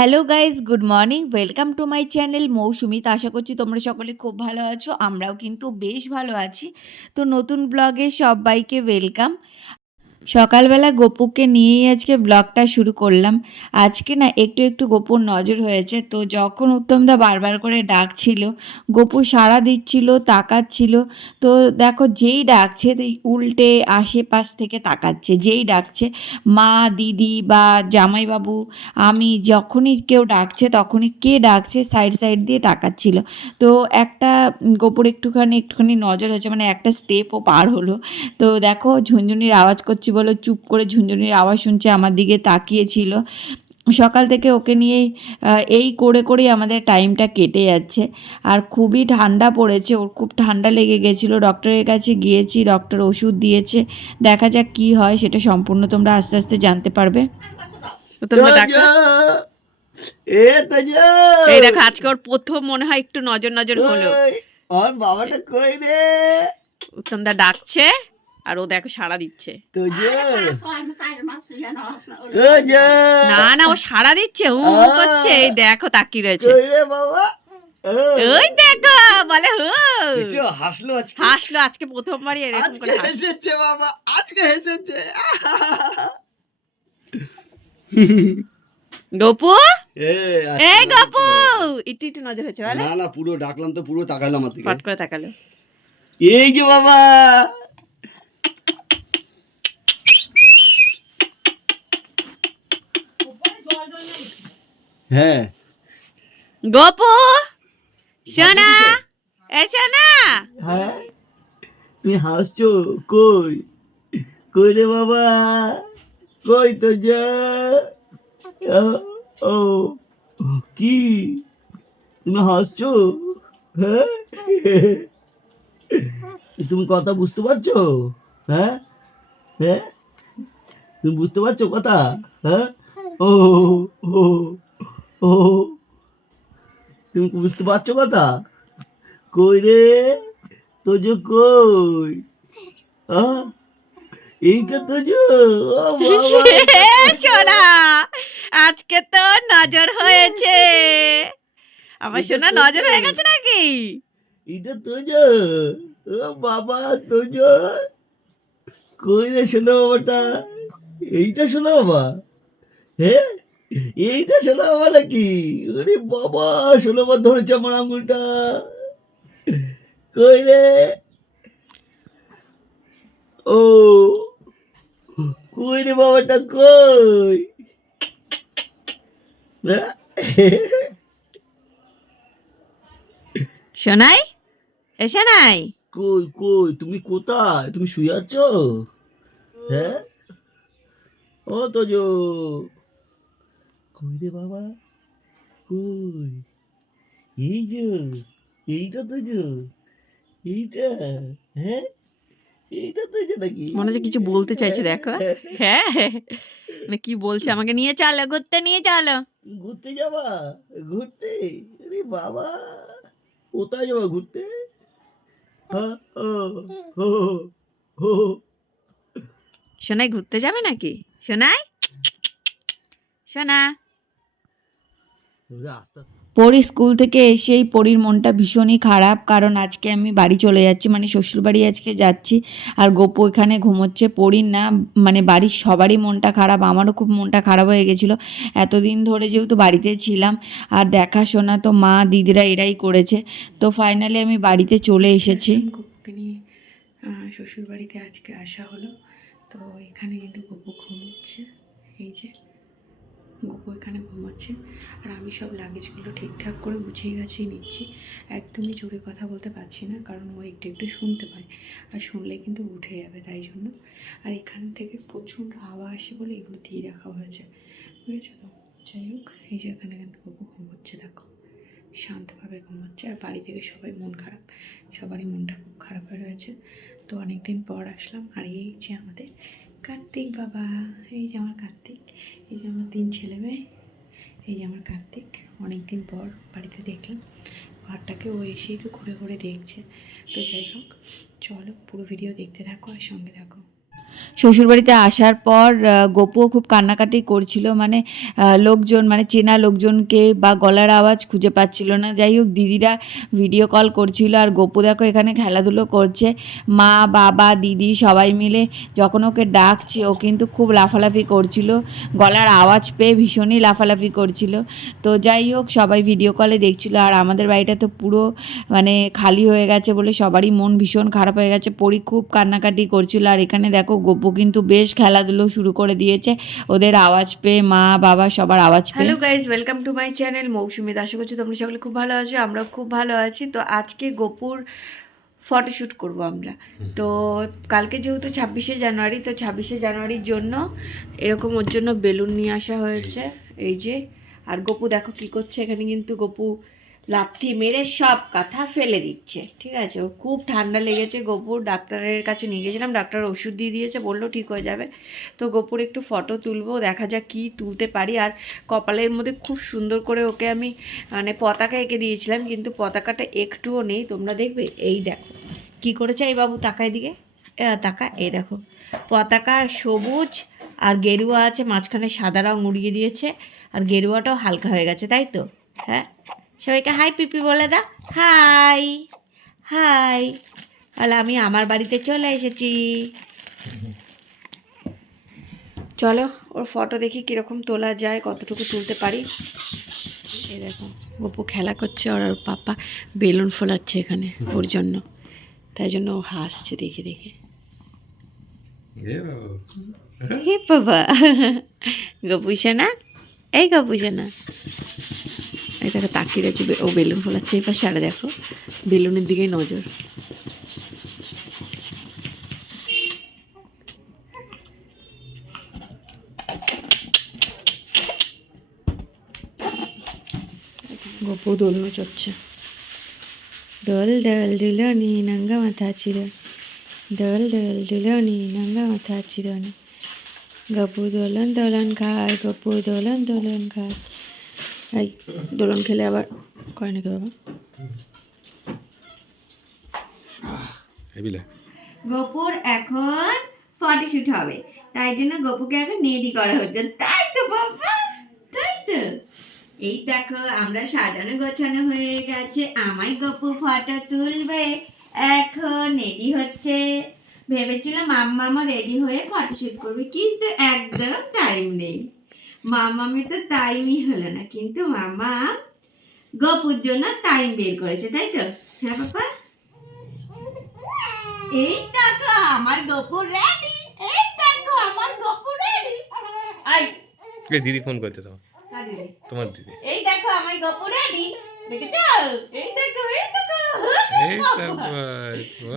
Hello guys, good morning. Welcome to my channel Mousumi. তো আশা করছি তোমরা সকলে খুব ভালো আছো। আমরাও কিন্তু বেশ ভালো আছি। তো নতুন ব্লগে সবাইকে ওয়েলকাম। সকালবেলা গপুকে নিয়েই আজকে ব্লগটা শুরু করলাম। আজকে না একটু গপুর নজর হয়েছে। তো যখন উত্তমদা বারবার করে ডাকছিল, গপু সাড়া দিচ্ছিল, তাকাচ্ছিল। তো দেখো যেই ডাকছে উল্টে আশেপাশ থেকে তাকাচ্ছে, যেই ডাকছে মা, দিদি বা জামাইবাবু, আমি যখনই কেউ ডাকছে তখনই কে ডাকছে সাইড সাইড দিয়ে তাকাচ্ছিল। তো একটা গপুর একটুখানি নজর হয়েছে, মানে একটা স্টেপও পার হলো। তো দেখো ঝুনঝুনির আওয়াজ করছি বলে চুপ করে ঝুনঝুনির আওয়াজ শুনছে, আমার দিকে তাকিয়েছিল। সকাল থেকে ওকে নিয়েই এই করেই আমাদের টাইমটা কেটে যাচ্ছে। আর খুবই ঠান্ডা পড়েছে, ওর খুব ঠান্ডা লেগে গেছিলো। ডক্টরের কাছে গিয়েছি, ডক্টর ওষুধ দিয়েছে। দেখা যাক কি হয়, সেটা সম্পূর্ণ তোমরা আস্তে আস্তে জানতে পারবে। তোমরা দেখো, এই দেখো আজকে ওর প্রথম মনে হয় একটু নজর নজর হলো। ওর বাবাটা কই রে? উত্তমদা ডাকছে আর ও দেখো সাড়া দিচ্ছে। না না, ও সাড়া দিচ্ছে, ও করছে, এই দেখো তাকিয়ে রয়েছে। ওই দেখো বলে হাসলো হাসলো আজকে প্রথমবারই এরকম করে হেসেছে বাবা, আজকে হেসেছে। গপু, এই গপু, একটু নজর হচ্ছে বলে। না পুরো ডাকলাম তো, পুরো তাকালো আমার দিকে, ফট করে তাকালো। এই যে বাবা। হ্যাঁ গপু সোনা, এসো না। হ্যাঁ, তুমি হাসছো? কই কই রে বাবা, কই তো যা। ও কি তুমি হাসছো? হ্যাঁ, তুমি কথা বুঝতে পারছো? হ্যাঁ হ্যাঁ, তুমি বুঝতে পারছো কথা? হ্যাঁ, ও ও ও, তুমি বুঝতে পারছো কথা? কই রে তোজো, কই? এইটা তোজো, ও বাবা। সোনা, আজকে তো নজর হয়েছে। আমার সোনা নজর হয়ে গেছে নাকি? এটা তোজো, ও বাবা তোজো। কই রে শোনো বাবাটা? এইটা শোনো বাবা। হ্যাঁ, এইটা শোনো বাবা নাকি? ওরে বাবা, শোনো বাবা ধরেছে আমার আঙুলটা। কই রে? ও কই রে বাবাটা, কই? সোনাই, এসে নাই। কই কই তুমি কোথায়? তুমি শুয়ে আছো? হ্যাঁ, ও তোজো, কই রে বাবা, কই? এই যে, এইটা তোজো, এইটা। হ্যাঁ, এইটা তোজো নাকি? মনে হচ্ছে কিছু বলতে চাইছে, দেখো। হ্যাঁ, মানে কি বলছে, আমাকে নিয়ে চলো, ঘুরতে নিয়ে চলো। ঘুরতে যাবা? ঘুরতে? আরে বাবা, কোথায় যাবা ঘুরতে? হ্যাঁ, ও ও ও, সোনাই ঘুরতে যাবে নাকি? সোনাই, সোনা। পরি স্কুল থেকে এসেই পরির মনটা ভীষণই খারাপ, কারণ আজকে আমি বাড়ি চলে যাচ্ছি, মানে শ্বশুরবাড়ি আজকে যাচ্ছি। আর গপু এখানে ঘুমোচ্ছে। পরির না, মানে বাড়ির সবারই মনটা খারাপ, আমারও খুব মনটা খারাপ হয়ে গেছিলো। এতদিন ধরে যেহেতু বাড়িতে ছিলাম আর দেখাশোনা তো মা দিদিরা এরাই করেছে। তো ফাইনালি আমি বাড়িতে চলে এসেছি। গপুকে নিয়ে শ্বশুরবাড়িতে আজকে আসা হলো। তো এখানে কিন্তু গপু ঘুমোচ্ছে, এই যে গপু এখানে ঘুমাচ্ছে। আর আমি সব লাগেজগুলো ঠিকঠাক করে গুছিয়ে গাছিয়ে নিচ্ছি। একদমই জোরে কথা বলতে পারছি না, কারণ ও একটু শুনতে পায়, আর শুনলে কিন্তু উঠে যাবে, তাই জন্য। আর এখান থেকে প্রচণ্ড হাওয়া আসে বলে এগুলো দিয়ে রাখা হয়েছে, বুঝেছো তো। যাই হোক, এই যে এখানে কিন্তু গপু ঘুমোচ্ছে, দেখো শান্তভাবে ঘুমোচ্ছে। আর বাড়ি থেকে সবাই মন খারাপ, সবারই মনটা খুব খারাপ হয়ে রয়েছে। তো অনেক দিন পর আসলাম। আর এই যে আমাদের কার্তিক বাবা, এই যে আমার কার্তিক, এই যে আমার 3 ছেলে মেয়ে, এই যে আমার কার্তিক। অনেক দিন পর বাড়িতে দেখলাম ঘরটাকে, ও এসেই তো ঘুরে ঘুরে দেখছে। তো যাই হোক, চলো পুরো ভিডিও দেখতে থাকো আর সঙ্গে থাকো। শ্বশুরবাড়িতে আসার পর গপুও খুব কান্নাকাটি করছিল, মানে লোকজন, মানে চেনা লোকজনকে বা গলার আওয়াজ খুঁজে পাচ্ছিল না। যাই হোক, দিদিরা ভিডিও কল করছিল আর গপু দেখো এখানে খেলাধুলো করছে। মা, বাবা, দিদি সবাই মিলে যখন ওকে ডাকছি ও কিন্তু খুব লাফালাফি করছিল, গলার আওয়াজ পেয়ে ভীষণই লাফালাফি করছিল। তো যাই হোক, সবাই ভিডিও কলে দেখছিল আর আমাদের বাড়িটা তো পুরো মানে খালি হয়ে গেছে বলে সবারই মন ভীষণ খারাপ হয়ে গেছে। পরি খুব কান্নাকাটি করছিল আর এখানে দেখো গপু কিন্তু বেশ খেলাধুলো শুরু করে দিয়েছে ওদের আওয়াজ পেয়ে, মা বাবা সবার আওয়াজ পেয়ে। Hello guys, welcome to my channel Mousumi. আশা করছি তোমরা সকলে খুব ভালো আছো, আমরাও খুব ভালো আছি। তো আজকে গপুর ফটোশ্যুট করব আমরা। তো কালকে যেহেতু 26শে জানুয়ারি, তো 26শে জানুয়ারির জন্য এরকম ওর জন্য বেলুন নিয়ে আসা হয়েছে, এই যে। আর গপু দেখো কী করছে, এখানে কিন্তু গপু লাথি মেরে সব কথা ফেলে দিচ্ছে, ঠিক আছে। ও খুব ঠান্ডা লেগেছে গপুর, ডাক্তারের কাছে নিয়ে গেছিলাম, ডাক্তার ওষুধ দিয়ে দিয়েছে, বললো ঠিক হয়ে যাবে। তো গপুর একটু ফটো তুলবো, দেখা যাক কী তুলতে পারি। আর কপালের মধ্যে খুব সুন্দর করে ওকে আমি মানে পতাকা এঁকে দিয়েছিলাম, কিন্তু পতাকাটা একটুও নেই, তোমরা দেখবে। এই দেখো কী করেছে এই বাবু, তাকায় দিকে, তাকা, এই দেখো পতাকা সবুজ আর গেরুয়া আছে, মাঝখানে সাদা রঙ উড়িয়ে দিয়েছে আর গেরুয়াটাও হালকা হয়ে গেছে, তাই তো? হ্যাঁ, সবাইকে হাই পিপি বলে দাও, হাই হাই। তাহলে আমি আমার বাড়িতে চলে এসেছি। চলো ওর ফটো দেখি কীরকম তোলা যায়, কতটুকু তুলতে পারি। এই দেখো গপু খেলা করছে, আর ওর পাপা বেলুন ফোলাচ্ছে এখানে ওর জন্য, তাই জন্য ও হাসছে দেখে দেখে। হে বাবা, গপু সোনা, এই গপু সোনা, এই দেখো তাকিয়ে রয়েছে, ও বেলুন ফোলাচ্ছে এই পাশে। আর দেখো বেলুনের দিকেই নজর। গপু দোলনো চড়ছে, দোল দোল দুলনি নাঙ্গা মাথা চির, দোল দোল দুলনি নাঙ্গা মাথা চিরনি, গপু দোলন দোলন খায়, গপু দোলন দোলন খায়। এই দোলন খেলে আবার করে নাকি বাবা? গপুর এখন ফটোশুট হবে, তাই জন্য গপুকে এখন রেডি করা হচ্ছে, তাই তো বাবা? তাই তো? এই দেখো আমরা সাজানো গোছানো হয়ে গেছে, আমায় গপু ফটো তুলবে, এখন রেডি হচ্ছে। ভেবেছিলাম মাম্মামও রেডি হয়ে ফটোশুট করবে, কিন্তু একদম টাইম নেই, মামামি তো টাইমই হলো না, কিন্তু মামা গপুর জন্য টাইম বের করেছে, তাই তো? হ্যাঁ পাপা, এই দেখো আমার গপু রেডি, এই দেখো আমার গপু রেডি। আই দিদি ফোন করতে তোমার, তোমার দিদি। এই দেখো আমার গপু রেডি, দেখেছো? এই দেখো, এই দেখো, এই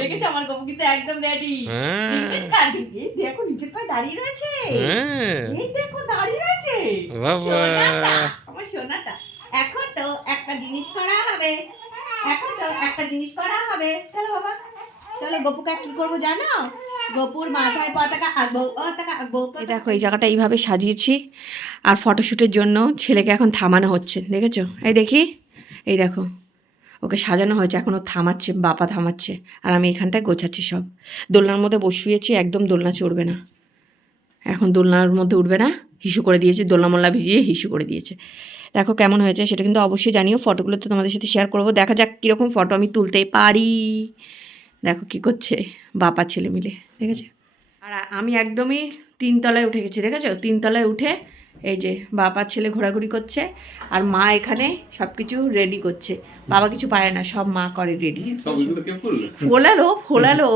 দেখেছো আমার গপু কিন্তু একদম রেডি। দেখো নিজের পায়ে দাঁড়িয়ে রয়েছে, এই দেখো দাঁড়িয়ে রয়েছে বাবা, আমার সোনাটা। এখন তো একটা জিনিস করা হবে, এখন তো একটা জিনিস করা হবে। চলো বাবা, চলো গপুকে কি করবো জানো? গপুর মাথায় পতাকা আঁকবো, পতাকা আঁকবো। দেখো এই জায়গাটা এইভাবে সাজিয়েছি, আর ফটোশ্যুটের জন্য ছেলেকে এখন থামানো হচ্ছে, দেখেছো? এই দেখি, এই দেখো ওকে সাজানো হয়েছে, এখন ও থামাচ্ছে, বাবা থামাচ্ছে, আর আমি এখানটায় গোছাচ্ছি সব। দোলনার মধ্যে বসিয়েছি, একদম দোলনা চড়বে না, এখন দোলনার মধ্যে উঠবে না, হিসু করে দিয়েছে, দোলনা মোল্লা ভিজিয়ে হিসু করে দিয়েছে। দেখো কেমন হয়েছে সেটা কিন্তু অবশ্যই জানিও, ফটোগুলো তো তোমাদের সাথে শেয়ার করবো। দেখা যাক কীরকম ফটো আমি তুলতে পারি। দেখো কি করছে বাবা ছেলে মিলে, দেখেছো? আর আমি একদমই 3 তলায় উঠে গেছি, দেখেছো? 3 তলায় উঠে এই যে বাবার ছেলে ঘোরাঘুরি করছে, আর মা এখানে সব কিছু রেডি করছে। বাবা কিছু পারে না, সব মা করে রেডি। ফোলালো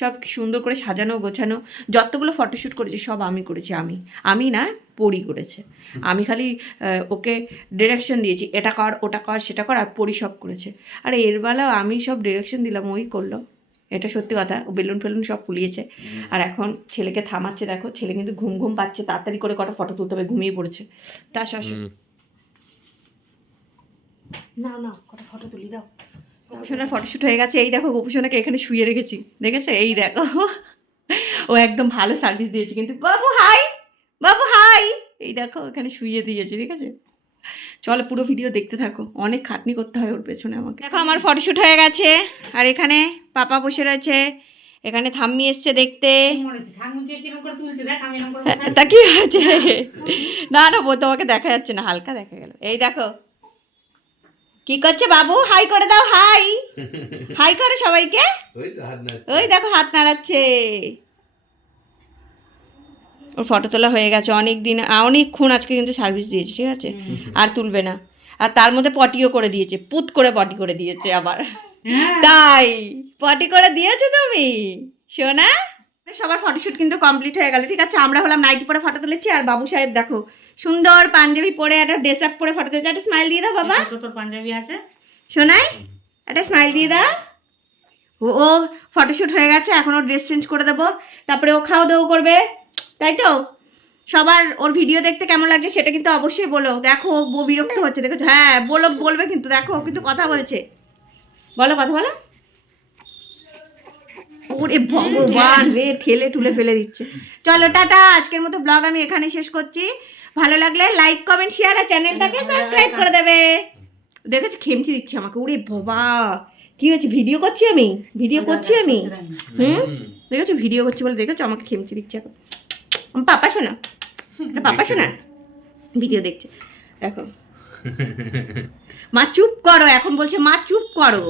সব সুন্দর করে সাজানো গোছানো, যতগুলো ফটোশ্যুট করেছি সব আমি করেছি। আমি না, পরি করেছে। আমি খালি ওকে ডিরেকশন দিয়েছি, এটা কর, ওটা কর, সেটা কর, আর পরি সব করেছে। আর এর বেলাও আমি সব ডিরেকশন দিলাম, ওই করলো। এটা সত্যি কথা, ও বেলুন ফেলুন সব ফুলিয়েছে। আর এখন ছেলেকে থামাচ্ছে, দেখো ছেলে কিন্তু ঘুম ঘুম পাচ্ছে, তাড়াতাড়ি করে কটা ফটো তুলতে হবে, ঘুমিয়ে পড়েছে। তা শাশু না কটা ফটো তুলি দাও। গোপুসোনার ফটোশ্যুট হয়ে গেছে, এই দেখো গোপুসোনাকে এখানে শুয়ে রেখেছি, দেখেছো? এই দেখো ও একদম ভালো সার্ভিস দিয়েছে, কিন্তু বাবু হাই, বাবু হাই, এই দেখো এখানে শুয়ে দিয়েছে, ঠিক আছে? চলো পুরো ভিডিও দেখতে থাকো, অনেক খাটনি করতে হয় ওর পেছনে আমাকে। দেখো আমার ফটোশ্যুট হয়ে গেছে, আর এখানে পাপা বসে রয়েছে, এখানে ঠাম্মি এসছে দেখতে। ঠাকুরকে কিরকম করে তুলছে দেখ, আমি এরকম করে তা কি হয়েছে? না না, তোমাকে দেখা যাচ্ছে না, হালকা দেখা গেল। এই দেখো কি করছে বাবু, হাই করে দাও, হাই হাই করে সবাইকে। ওই দেখো হাত নাড়াচ্ছে। ওর ফটো তোলা হয়ে গেছে অনেকক্ষণ আজকে কিন্তু সার্ভিস দিয়েছে, ঠিক আছে, আর তুলবে না। আর তার মধ্যে পটিও করে দিয়েছে, পুত করে পটি করে দিয়েছে আবার। তাই পটি করে দিয়েছো তুমি সোনা? সবার ফটোশুট কিন্তু কমপ্লিট হয়ে গেল, ঠিক আছে। আমরা হলাম নাইটি পরে ফটো তুলেছি, আর বাবু সাহেব দেখো সুন্দর পাঞ্জাবি পরে একটা ড্রেস আপ পরে ফটো তুলেছে। একটা স্মাইল দিয়ে দাও বাবা। তোর পাঞ্জাবি আছে শোনাই, একটা স্মাইল দিয়ে দাও। ও ফটোশুট হয়ে গেছে, এখন ওর ড্রেস চেঞ্জ করে দেবো, তারপরে ও খাওয়া দাওয়া করবে, তাই তো? সবার ওর ভিডিও দেখতে কেমন লাগছে সেটা কিন্তু অবশ্যই বলো। দেখো ও বিরক্ত হচ্ছে, দেখো, হ্যাঁ বলবে কিন্তু, দেখো কিন্তু কথা বলছে, বলো কথা বলো। ওরে ভগবান রে, ঠেলে ঠুলে ফেলে দিচ্ছে। চলো টাটা, আজকের মতো ব্লগ আমি এখানেই শেষ করছি। ভালো লাগলে লাইক কমেন্ট শেয়ার আর চ্যানেলটাকে সাবস্ক্রাইব করে দেবে। দেখেছি খেমচি দিচ্ছে আমাকে, ওরে বাবা কি হয়েছে, ভিডিও করছি আমি দেখেছো ভিডিও করছি বলে, দেখেছো আমাকে খেমচি দিচ্ছে এখন। পাপা শোনা, পাপা শোনা ভিডিও দেখছে, দেখো। মা চুপ করো, এখন বলছে মা চুপ করো,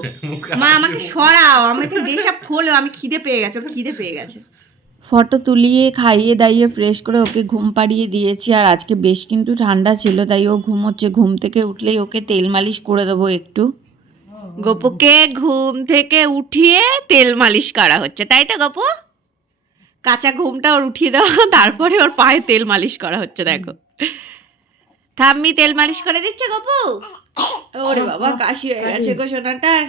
মা আমাকে সরাও, আমাকে ড্রেসআপ খোলো, আমি খিদে পেয়ে গেছে, ওর খিদে পেয়ে গেছে। ফটো তুলিয়ে খাইয়ে দাইয়ে ফ্রেশ করে ওকে ঘুম পাড়িয়ে দিয়েছি। আর আজকে বেশ কিন্তু ঠান্ডা ছিল, তাই ও ঘুমোচ্ছে। ঘুম থেকে উঠলেই ওকে তেল মালিশ করে দেবো একটু। গপুকে ঘুম থেকে উঠিয়ে তেল মালিশ করা হচ্ছে, তাই তো গপু? কাঁচা ঘুমটা ওর উঠিয়ে দেওয়া, তারপরে ওর পায়ে তেল মালিশ করা হচ্ছে, দেখো। ঠাম্মি তেল মালিশ করে দিচ্ছে গপু। ওরে বাবা কাশি হয়ে গেছে গো সোনাটার।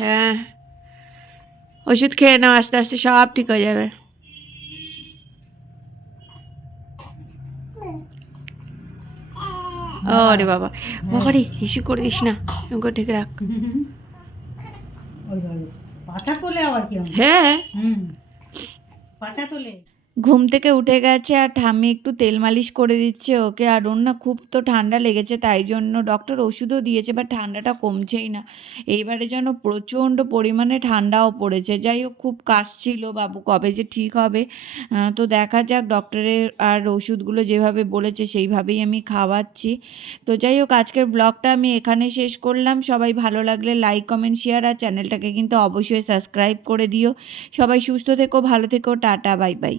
হ্যাঁ ওষুধ খেয়ে নাও, আস্তে আস্তে সব ঠিক হয়ে যাবে। ওরে বাবা বাবারে, হিসু করে দিস না, ওকে ঠিক রাখ। পাছা তোলে আবার কি হবে? হ্যাঁ পাছা তোলে। ঘুম থেকে উঠে গেছে, আর ঠাম্মি একটু তেল মালিশ করে দিচ্ছে ওকে। আর ওর না খুব তো ঠান্ডা লেগেছে, তাই জন্য ডক্টর ওষুধও দিয়েছে, বাট ঠান্ডাটা কমছেই না। এইবারে যেন প্রচণ্ড পরিমাণে ঠান্ডাও পড়েছে। যাই হোক, খুব কাশছিল বাবু, কবে যে ঠিক হবে। তো দেখা যাক, ডক্টরের আর ওষুধগুলো যেভাবে বলেছে সেইভাবেই আমি খাওয়াচ্ছি। তো যাই হোক, আজকের ব্লগটা আমি এখানে শেষ করলাম। সবাই ভালো লাগলে লাইক কমেন্ট শেয়ার আর চ্যানেলটাকে কিন্তু অবশ্যই সাবস্ক্রাইব করে দিও। সবাই সুস্থ থেকো, ভালো থেকো, টাটা, বাই বাই।